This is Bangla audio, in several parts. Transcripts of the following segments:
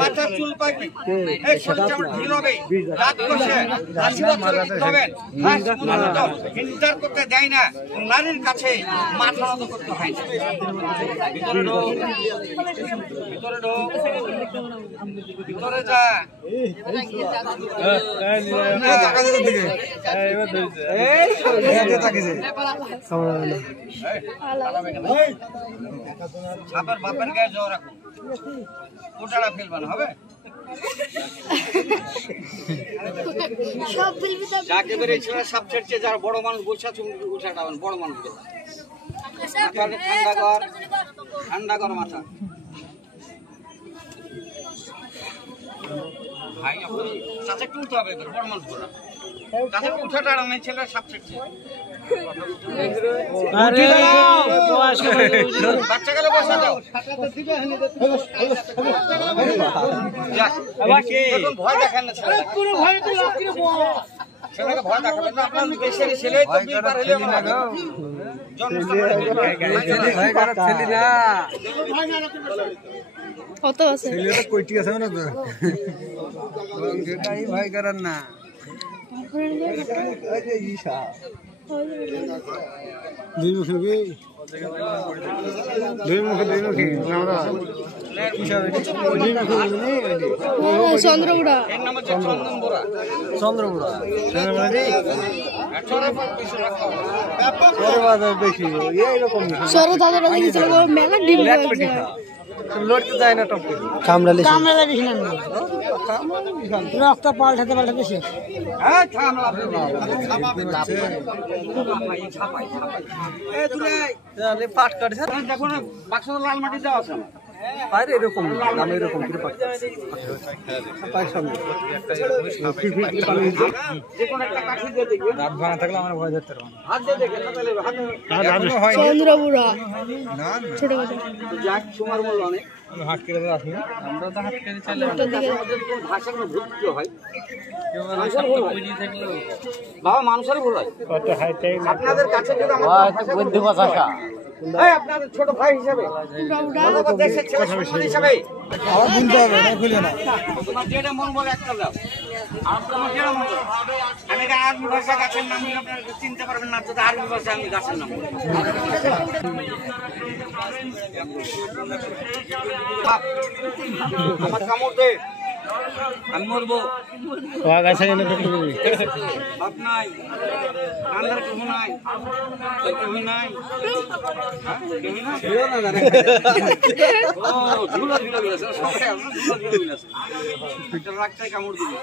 মাথার চুল পাখি ঢিল হবে রাত বসে ইন্টার করতে দেয় না, নারীর কাছে মাথা নত করতে হয় না। ভিতরে ঢোক, ভিতরে ঢোক, ভিতরে যা। সাপের বাপের গায়ে জোর রাখুন, ওটারা ফেলবানো হবে। যাকে বেরিয়েছিল সাপ ছেড়ছে, যারা বড় মানুষ বসে আছে উঠাটাবেন, বড় মানুষ ঠান্ডা কর, ঠান্ডা কর মাথা। ভাই কাছে তুলতে হবে, বড় মানুষ বলা কাছে উঠাটা নেই, ছেলেরা সাপ ছেড়ছে। বাচ্চা গেলে বসা যাও, ভয় দেখান না ছেলেটাকে, ভয় দেখাবেন না। আপনার দেশের ছেলে কত আছে কইটি আছে না তো ভয় করার না। চন্দ্রগুড়া বেশি এইরকম মেলা ডিম লড়তে যায় না, টপকে কামড়ালে রক্ত পাল্টাতে পাল্টাতে শেষ। পাট কাটছে দেখুন, বাক্স লাল মাটি দেওয়া আছে বাইরে এরকম নাম এরকম থাকলে আমার ভয় ধরতে চন্দ্রপুরা ছোট সময় মূল্য অনেক হাট কেটে আসি, আমরা তো হাট কেটে চলে ভাষার ভুল হয়, বাবা মানুষের ভুল হয়। আপনাদের কাছে যদি আপনাদের ছোট ভাই হিসাবে দেশের ছেলে সন্তান হিসাবে যেটা মন বলে একটা দাও, আমি আরবি ভাষা গাছের নাম চিনতে পারবেন না, যদি আরবি ভাষা আমি গাছের নাম আমার কামড় দে, আমি মরবো। বাপ নাই, আন্দার কেউ নাই, কেউ নাই, কামড় দিবে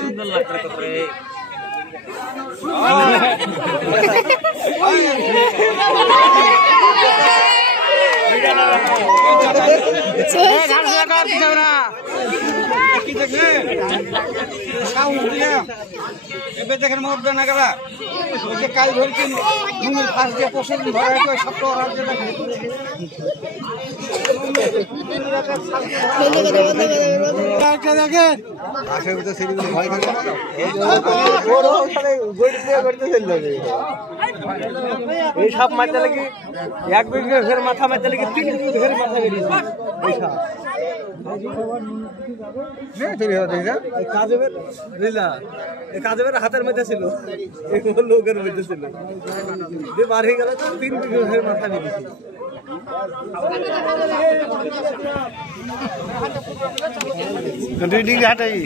সুন্দর লাগবে। দেখেন মরবে না গেলা কাল ধরছি ফার্স্ট ডে পোষণ ধরে সপ্তাহ এই সাপ মারতে লাগি এক বিঘের মাথা মারতে লাগি 3 বিঘের মাথা বেরিয়েছে। কাজের হাতের মধ্যে ছিল, লোকের মধ্যে ছিল, বার হয়ে গেল তো 3 বিঘের মাথা বেরিয়েছে। হাটাই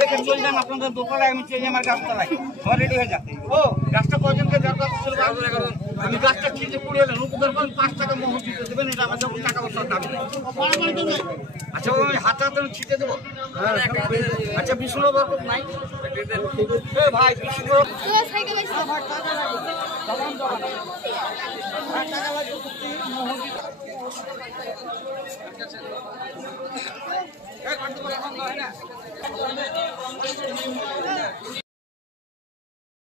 দেখে চলে যান আপনাদের দোকানে, আমি চেয়ে আমার গাছ তলায় রেডি হয়ে যান। ও গাছটা কয়জনকে আমি গাছটা ছিটে পুড়ে এলেন, উপকার করেন 5 টাকা মোহর দিতে দেবেন, এটা আমার যখন টাকা পয়সার দাবি নেই। আচ্ছা ওই হাতে হাতে ছিটে দেবো। আচ্ছা বিষ্ণু দরকার নাই ভাই, বিষ্ণু টাকা